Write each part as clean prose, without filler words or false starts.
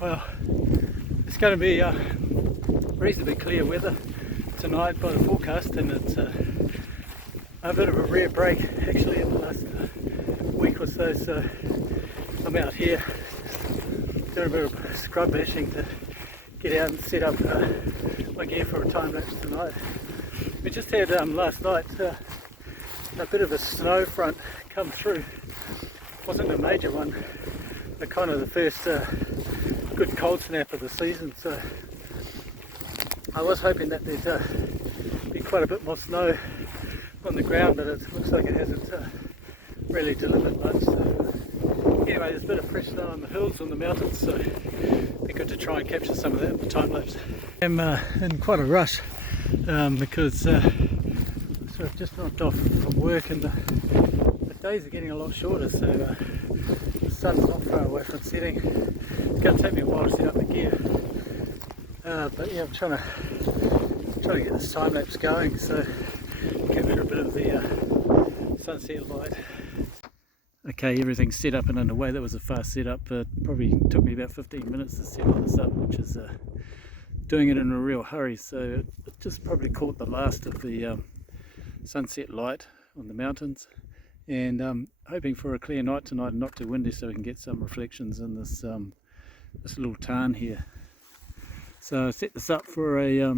Well, it's going to be reasonably clear weather tonight by the forecast, and it's a bit of a rare break actually in the last week or so. So I'm out here doing a bit of scrub bashing to get out and set up my gear for a time lapse tonight. We just had last night a bit of a snow front come through. Wasn't a major one, but kind of the first good cold snap of the season. So I was hoping that there'd be quite a bit more snow on the ground, but it looks like it hasn't really delivered much. So anyway, there's a bit of fresh snow on the hills, on the mountains, so it'd be good to try and capture some of that in the time lapse. I'm in quite a rush because I've just knocked off from work, and the days are getting a lot shorter, so the sun's not far away from setting. It's going to take me a while to set up the gear, but yeah, I'm trying to get this time lapse going, so capture a bit of the sunset light. Okay, everything's set up and underway. That was a fast setup. Probably took me about 15 minutes to set all this up, which is doing it in a real hurry. So it just probably caught the last of the sunset light on the mountains, and hoping for a clear night tonight and not too windy, so we can get some reflections in this this little tarn here. So I set this up for a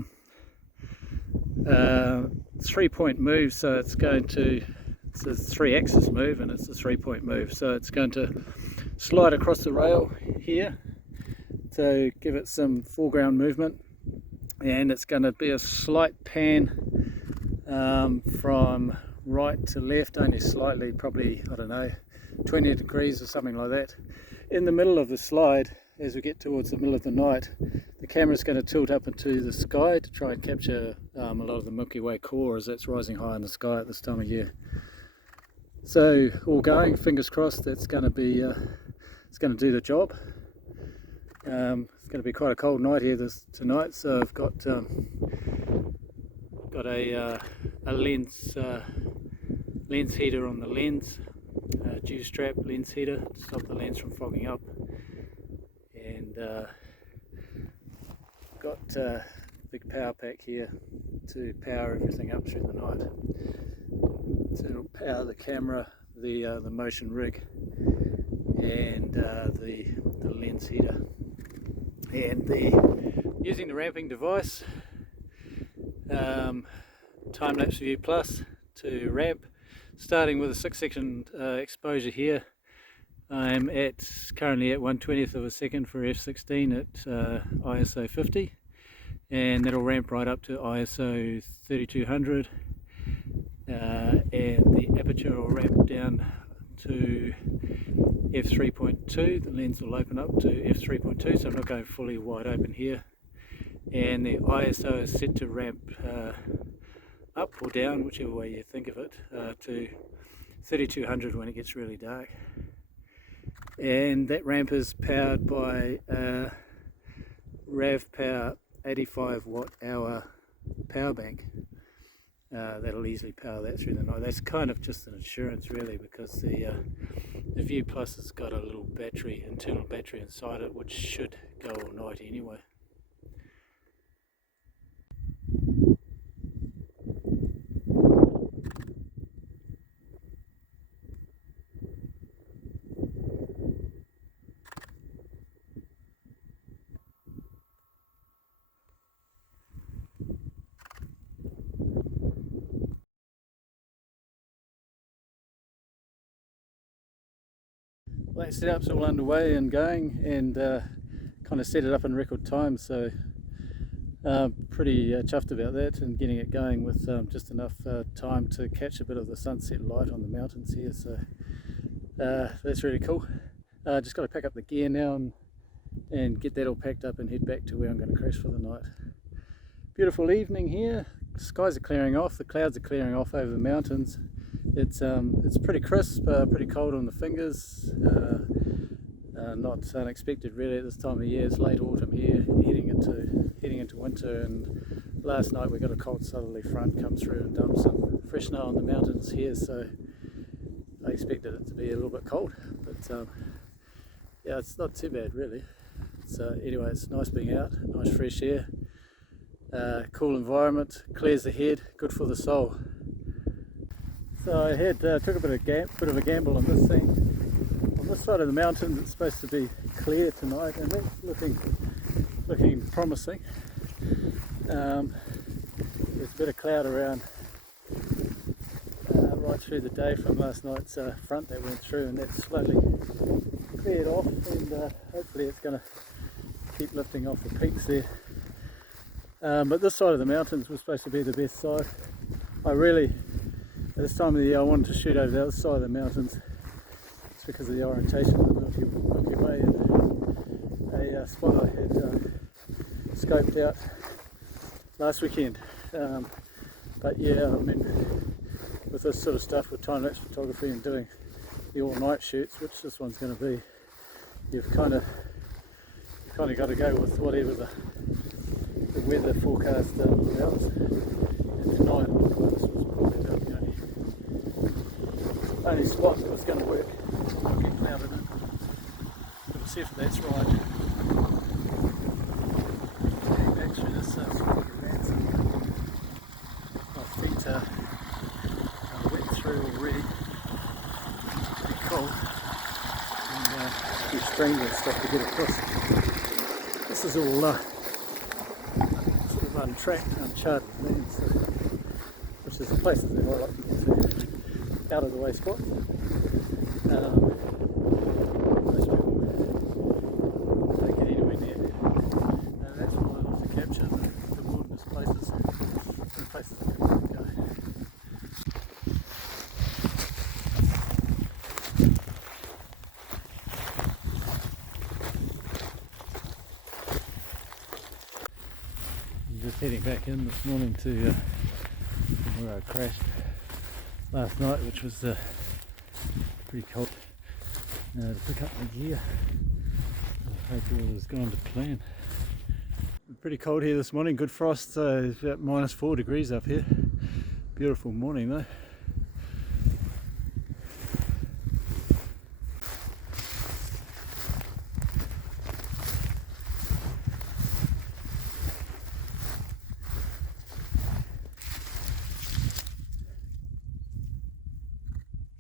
3-point move, so it's going to, it's a 3-axis move and it's a 3-point move, so it's going to slide across the rail here to give it some foreground movement, and it's going to be a slight pan from right to left, only slightly, probably, I don't know, 20 degrees or something like that. In the middle of the slide, as we get towards the middle of the night, the camera is going to tilt up into the sky to try and capture a lot of the Milky Way core as that's rising high in the sky at this time of year. So all going, fingers crossed, that's going to be it's going to do the job. It's going to be quite a cold night here tonight, so I've got a lens heater on the lens, dew strap lens heater to stop the lens from fogging up, and got big power pack here to power everything up through the night. So it'll power the camera, the motion rig, and the lens heater, and using the ramping device, Time Lapse View Plus to ramp, starting with a 6-second exposure here. I'm currently at 1/20th of a second for f16 at ISO 50, and that'll ramp right up to ISO 3200, and the aperture will ramp down to f3.2. The lens will open up to f3.2, so I'm not going fully wide open here, and the ISO is set to ramp up or down, whichever way you think of it, to 3200 when it gets really dark. And that ramp is powered by RAV Power 85 watt hour power bank. That'll easily power that through the night. That's kind of just an insurance really, because the View Plus has got a little battery, internal battery inside it, which should go all night anyway. Well, that setup's all underway and going, and kind of set it up in record time, so pretty chuffed about that and getting it going with just enough time to catch a bit of the sunset light on the mountains here, so that's really cool. Just got to pack up the gear now and get that all packed up and head back to where I'm going to crash for the night. Beautiful evening here, skies are clearing off, the clouds are clearing off over the mountains. It's pretty crisp, pretty cold on the fingers, not unexpected really at this time of year. It's late autumn here, heading into winter, and last night we got a cold southerly front come through and dumped some fresh snow on the mountains here, so I expected it to be a little bit cold, but yeah, it's not too bad really. Anyway, it's nice being out, nice fresh air, cool environment, clears the head, good for the soul. So I took a bit of a gamble on this thing. On this side of the mountains it's supposed to be clear tonight, and that's looking promising. There's a bit of cloud around right through the day from last night's front that went through, and that's slowly cleared off, and hopefully it's going to keep lifting off the peaks there. But this side of the mountains was supposed to be the best side. At this time of the year I wanted to shoot over the other side of the mountains. It's because of the orientation of the Milky Way, and a spot I had scoped out last weekend. But yeah, I mean, with this sort of stuff, with time-lapse photography and doing the all-night shoots, which this one's going to be, you've kind of got to go with whatever the weather forecast allows. And tonight, this was probably about the only spot that was going to work. I'll get clouded in. We'll see if that's right. Heading back through this sort of ransom. My feet are wet through already. It's pretty cold. And keep straining and stuff to get across. This is all sort of untracked, uncharted land, so, which is the places that I like to get to. Out of the way spots. Most people don't get anywhere near. That's why I love to capture the wilderness places, the places that people don't go. I'm just heading back in this morning to where I crashed last night, which was pretty cold, to pick up my gear. I hope all has gone to plan. Pretty cold here this morning, good frost, so it's about -4 degrees up here. Beautiful morning though.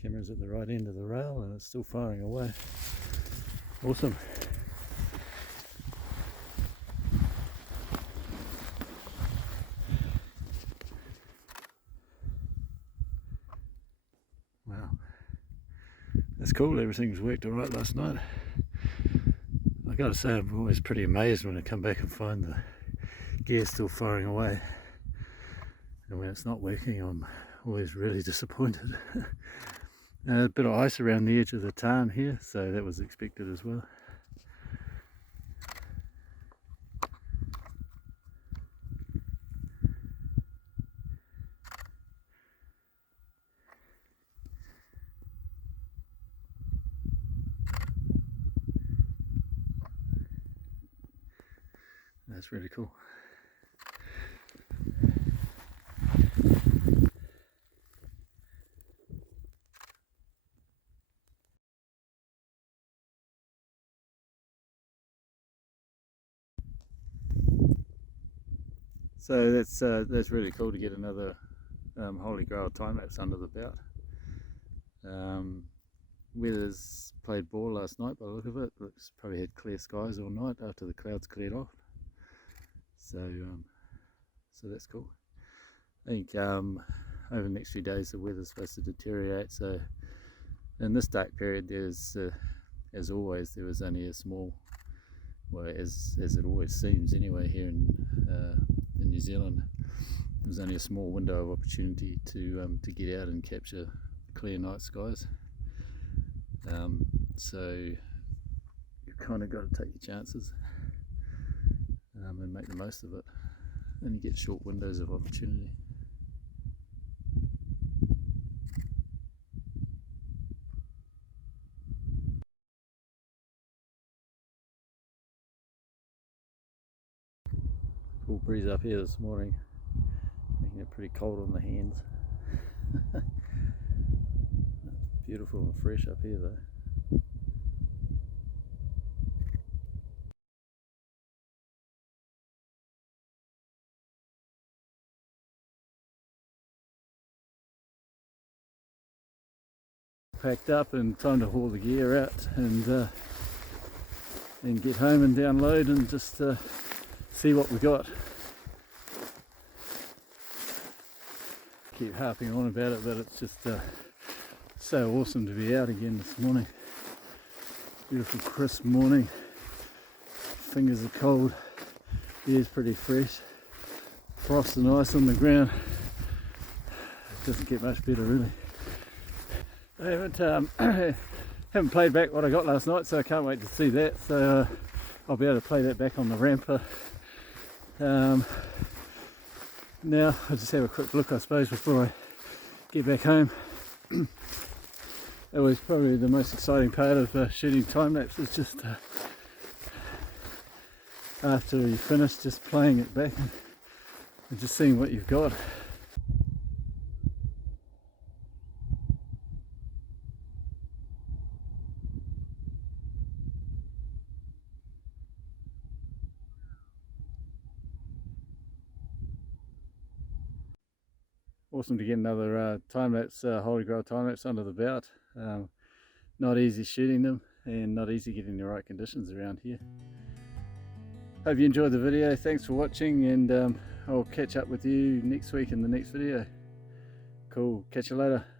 Camera's at the right end of the rail and it's still firing away. Awesome. Wow. That's cool, everything's worked alright last night. I gotta say, I'm always pretty amazed when I come back and find the gear still firing away. And when it's not working, I'm always really disappointed. A bit of ice around the edge of the tarn here, so that was expected as well. That's really cool. So that's really cool to get another Holy Grail time-lapse under the belt. Weather's played ball last night by the look of it. Looks probably had clear skies all night after the clouds cleared off. So that's cool. I think over the next few days the weather's supposed to deteriorate. So in this dark period, there's as always there was only a small, well, as it always seems anyway here in New Zealand, there's only a small window of opportunity to get out and capture clear night skies. So you've kind of got to take your chances and make the most of it, and you get short windows of opportunity. Cool breeze up here this morning, making it pretty cold on the hands. Beautiful and fresh up here though. packed up and time to haul the gear out and get home and download and just see what we got. Keep harping on about it, but it's just so awesome to be out again this morning. Beautiful crisp morning. Fingers are cold, air's pretty fresh. Frost and ice on the ground. It doesn't get much better really. I haven't played back what I got last night, so I can't wait to see that. So I'll be able to play that back on the ramper. Now I'll just have a quick look, I suppose, before I get back home. That was probably the most exciting part of shooting time lapse, is just after you finish, just playing it back and just seeing what you've got. Awesome to get another time lapse, Holy Grail time lapse under the belt. Not easy shooting them and not easy getting the right conditions around here. Hope you enjoyed the video. Thanks for watching, and I'll catch up with you next week in the next video. Cool, catch you later.